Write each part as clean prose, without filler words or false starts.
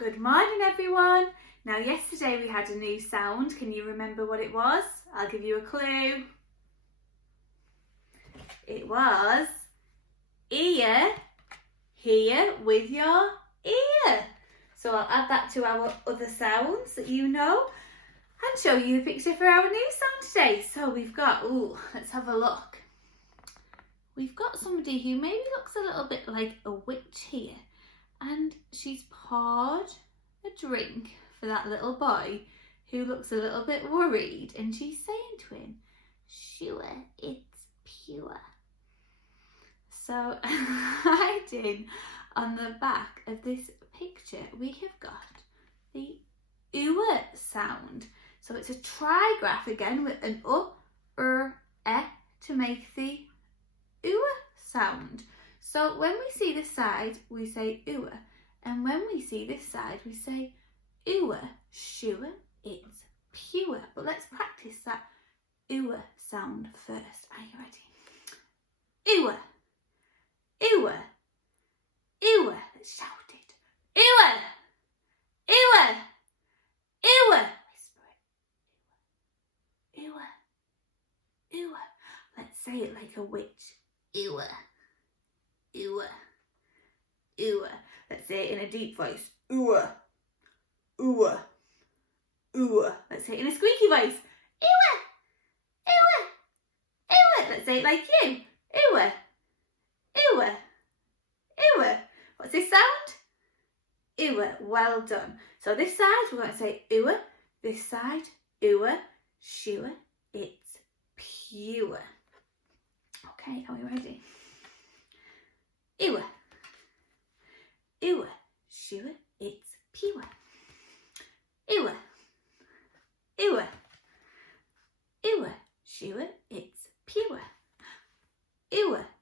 Good morning everyone. Now yesterday we had a new sound. Can you remember what it was? I'll give you a clue. It was ear, here with your ear. So I'll add that to our other sounds that you know and show you a picture for our new sound today. So we've got, let's have a look. We've got somebody who maybe looks a little bit like a witch here. And she's poured a drink for that little boy who looks a little bit worried, and she's saying to him, "Sure, it's pure." So hiding on the back of this picture, we have got the sound. So it's a trigraph again with an e to make the sound. So when we see this side, we say and when we see this side, we say sure, it's pure. But let's practice that sound first. Are you ready? Let's shout it. Whisper it. Let's say it like a witch. Let's say it in a deep voice. Let's say it in a squeaky voice. Let's say it like you. What's this sound? Well done. So this side we're going to say this side sure, it's pure. Okay, are we ready? Sure, it's pure. Sure, it's pure.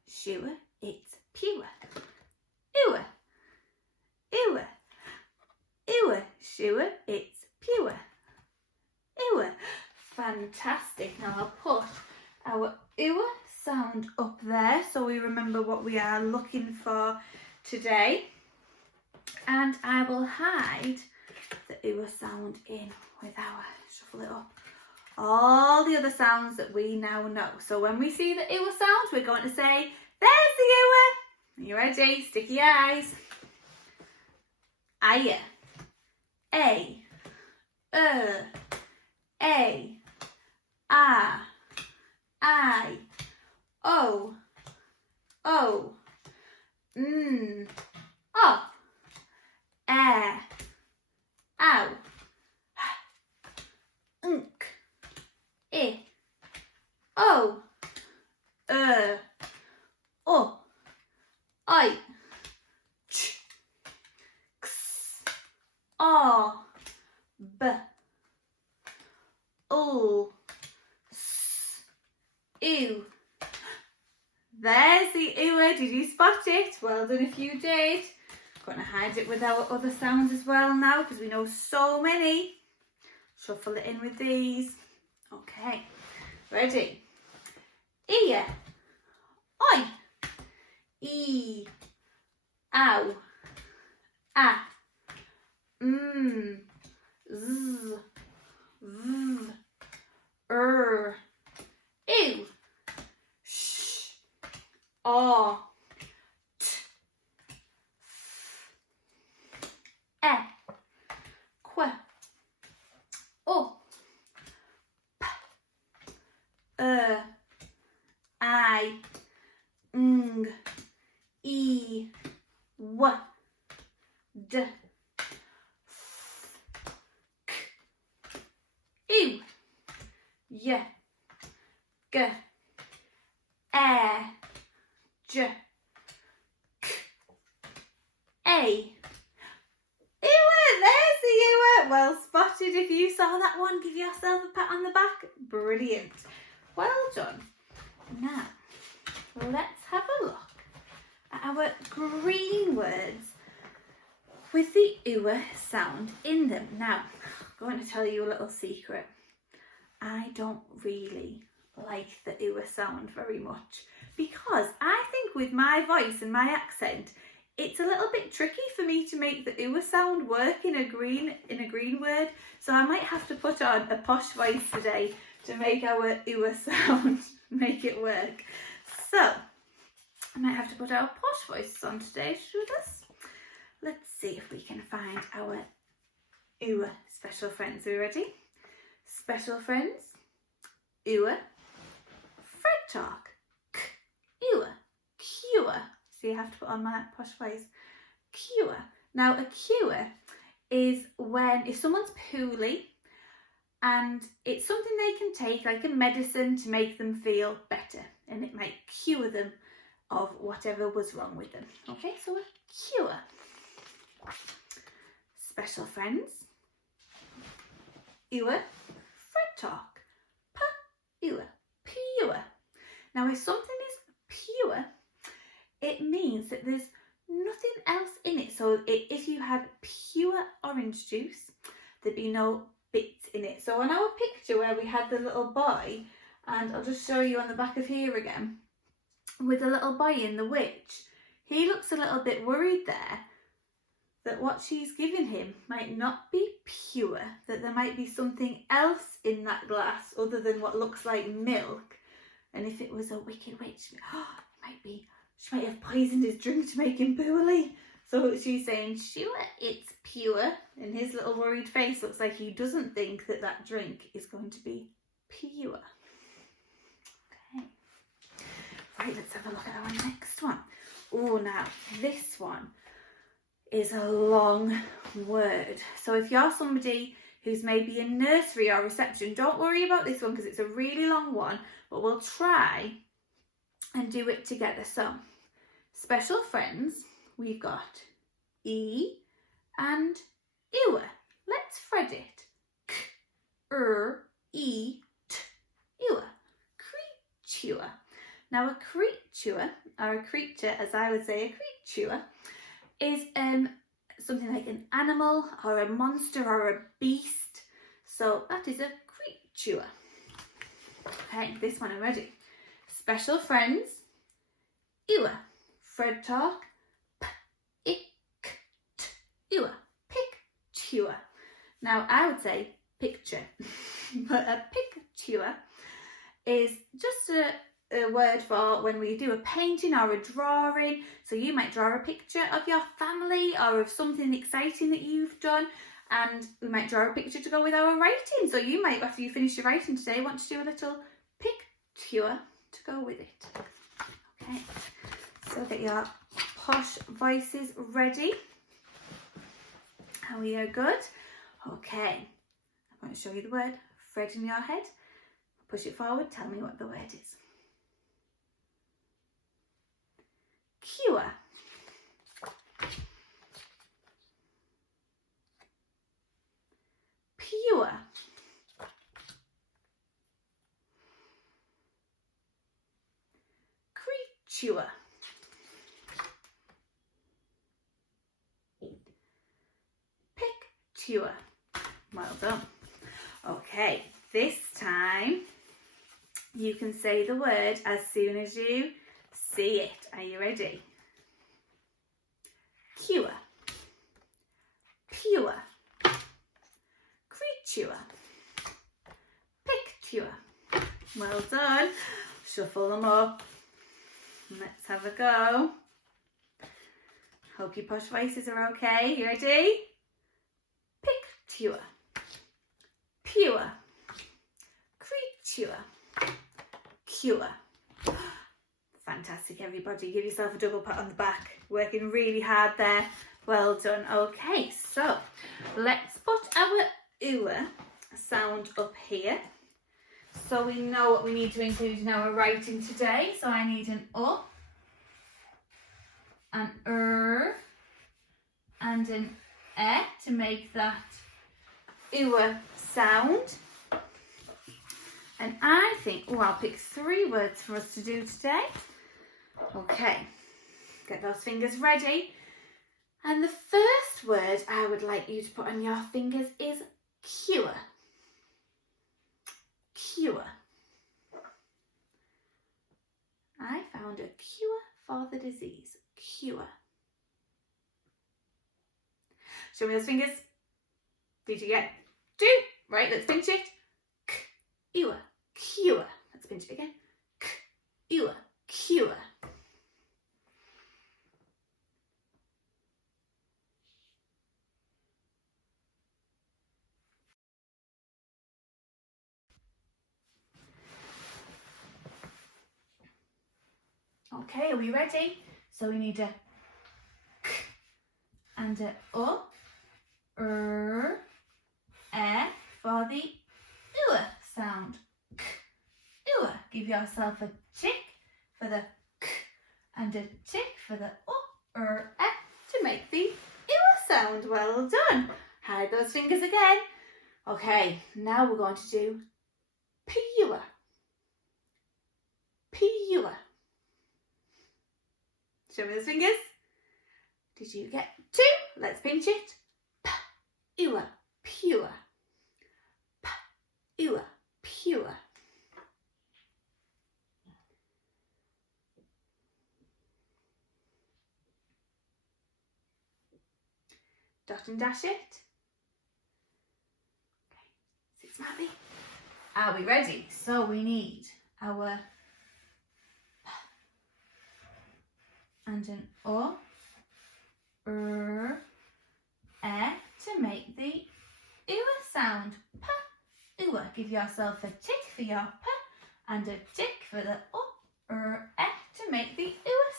Sure, it's pure. Sure, it's pure. Fantastic. Now I'll put our sound up there so we remember what we are looking for today, and I will hide the sound in with our, shuffle it up, all the other sounds that we now know. So when we see the sound, we're going to say, there's the Are you ready? Stick your eyes. Aya, a, I, O, O, ow, I, O, I, ch, x, o, b, o, s, ew. There's the Did you spot it? Well done if you did. Going to hide it with our other sounds as well now because we know so many. Shuffle it in with these. Okay, ready? Ear, oi, e, ow, z, v, ew, sh, o, t, f, e, qu, o, p, I, ng, e, w, d, f, k, ew, y, g, j, k, a. There's the well spotted. If you saw that one, give yourself a pat on the back. Brilliant. Well done. Now, let's have a look at our green words with the sound in them. Now, I'm going to tell you a little secret. I don't really like the sound very much because I think with my voice and my accent, it's a little bit tricky for me to make the ooh sound work in a green word. So I might have to put on a posh voice today to make our ooh sound, make it work. So I might have to put our posh voices on today to do this. Let's see if we can find our ooh special friends. Are we ready? Special friends, ooh, Fred talk, k, ooh, cure. So you have to put on my posh voice. Cure. Now a cure is when, if someone's poorly and it's something they can take, like a medicine, to make them feel better, and it might cure them of whatever was wrong with them. Okay, so a cure. Special friends. Ewer, Fred talk. Ewer, pure. Now if something is pure, it means that there's nothing else in it. So if you had pure orange juice, there'd be no bits in it. So on our picture where we had the little boy, and I'll just show you on the back of here again, with the little boy in the witch, he looks a little bit worried there that what she's given him might not be pure, that there might be something else in that glass other than what looks like milk. And if it was a wicked witch, it might be, she might have poisoned his drink to make him poorly. So she's saying, sure, it's pure. And his little worried face looks like he doesn't think that that drink is going to be pure. Okay. Right, let's have a look at our next one. Oh, now this one is a long word. So if you're somebody who's maybe in nursery or reception, don't worry about this one because it's a really long one, but we'll try and do it together. So special friends, we've got E and ewer. Let's Fred it. K, E, T, ewer. Creature. Now a creature, or a creature, as I would say, a creature, is something like an animal or a monster or a beast. So that is a creature. Okay, this one I'm ready. Special friends, ewer. Fred talk, p, ick, t, ewer. Picture. Now I would say picture, but a picture is just a word for when we do a painting or a drawing. So you might draw a picture of your family or of something exciting that you've done, and we might draw a picture to go with our writing. So you might, after you finish your writing today, want to do a little picture to go with it. Okay, so get your posh voices ready. And we are good. Okay, I'm going to show you the word. Fred in your head. Push it forward, tell me what the word is. Cure. Pure. Creature. Picture. Well done. Okay, this time you can say the word as soon as you see it. Are you ready? Cure. Pure. Creature. Picture. Well done. Shuffle them up. Let's have a go. Hope your posh voices are okay. You ready? Picture. Pure. Creature. Cure. Fantastic, everybody. Give yourself a double pat on the back. Working really hard there. Well done. Okay, so let's put our ooh sound up here, so we know what we need to include in our writing today. So I need an an and an to make that ooh sound. And I think, I'll pick 3 words for us to do today. Okay, get those fingers ready. And the first word I would like you to put on your fingers is cure. Cure. I found a cure for the disease. Cure. Show me those fingers. Did you get 2? Right, let's pinch it. K, ewa, cure. Let's pinch it again. K, ewa, cure. Okay, are we ready? So we need a k and a o, e for the sound. K, give yourself a tick for the k and a tick for the e to make the sound. Well done. Hide those fingers again. Okay, now we're going to do pure. Pure. Show me those fingers. Did you get 2? Let's pinch it. Pure. Pure. Pure. Pure. Dot and dash it. Okay, sit smartly. Are we ready? So we need our p and an o, to make the sound. P, give yourself a tick for your p and a tick for the o, to make the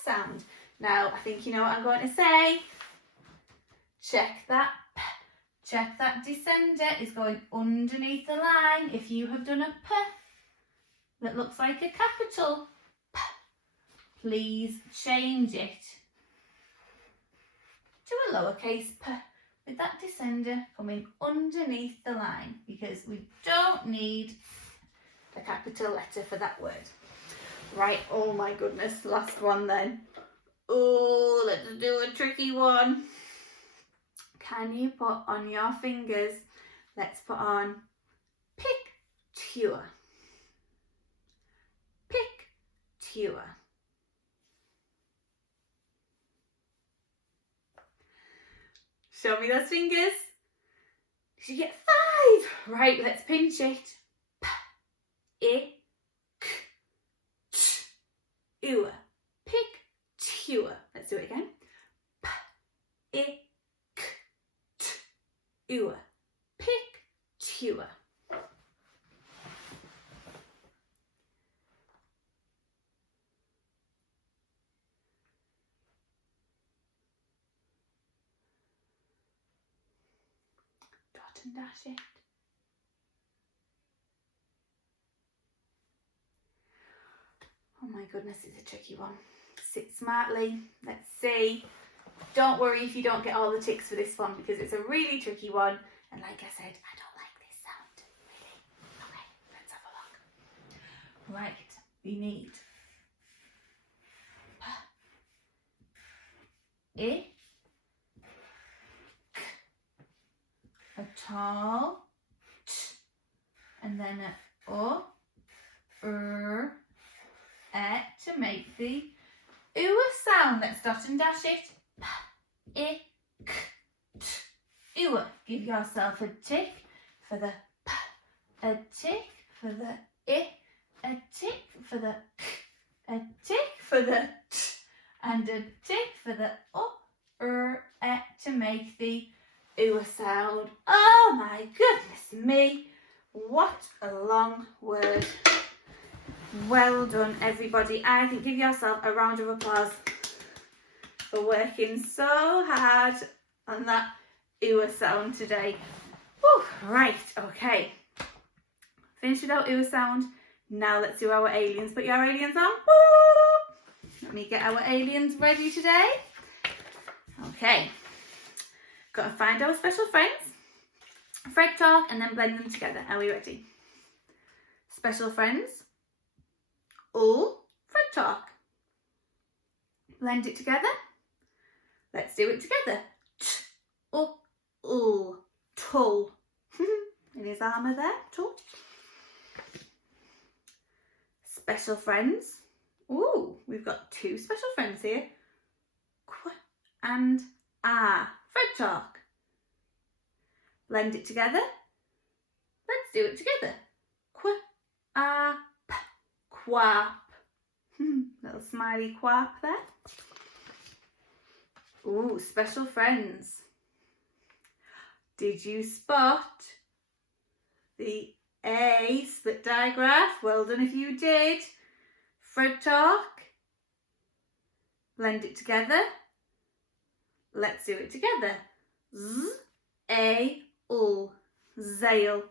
sound. Now I think you know what I'm going to say. Check that p. Check that descender is going underneath the line. If you have done a p that looks like a capital P, please change it to a lowercase p with that descender coming underneath the line, because we don't need the capital letter for that word. Right, oh my goodness, last one then. Oh, let's do a tricky one. Can you put on your fingers, let's put on picture. Picture. Show me those fingers. Did you get 5? Right, let's pinch it. P, I, k, t, ua. Picture. Let's do it again. P, I, ua, picture. Dot and dash it. Oh my goodness, it's a tricky one. Sit smartly. Let's see. Don't worry if you don't get all the ticks for this one, because it's a really tricky one. And like I said, I don't like this sound. Really. Okay, let's have a look. Right, we need P, I, k, a tall t, and then a o, to make the sound. Let's dot and dash it. P, I, k, t, give yourself a tick for the p, a tick for the I, a tick for the k, a tick for the t, and a tick for the o, to make the sound. Oh my goodness me, what a long word. Well done everybody. I think give yourself a round of applause for working so hard on that sound today. Whew, right, okay. Finished with our sound. Now let's do our aliens. Put your aliens on. Woo! Let me get our aliens ready today. Okay. Got to find our special friends. Fred talk and then blend them together. Are we ready? Special friends. All Fred talk. Blend it together. Let's do it together. Tull. In his armour there, tull. Special friends. Ooh, we've got 2 special friends here. Qu and ah. Fred talk. Blend it together. Let's do it together. Quap. Quap. Little smiley quap there. Ooh, special friends. Did you spot the A split digraph? Well done if you did. Fred talk. Blend it together. Let's do it together. Z, A, L. Zale.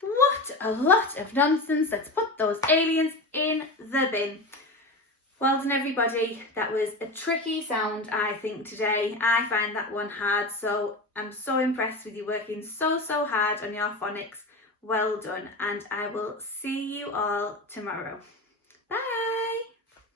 What a lot of nonsense. Let's put those aliens in the bin. Well done everybody. That was a tricky sound I think today. I find that one hard, so I'm so impressed with you working so hard on your phonics. Well done, and I will see you all tomorrow.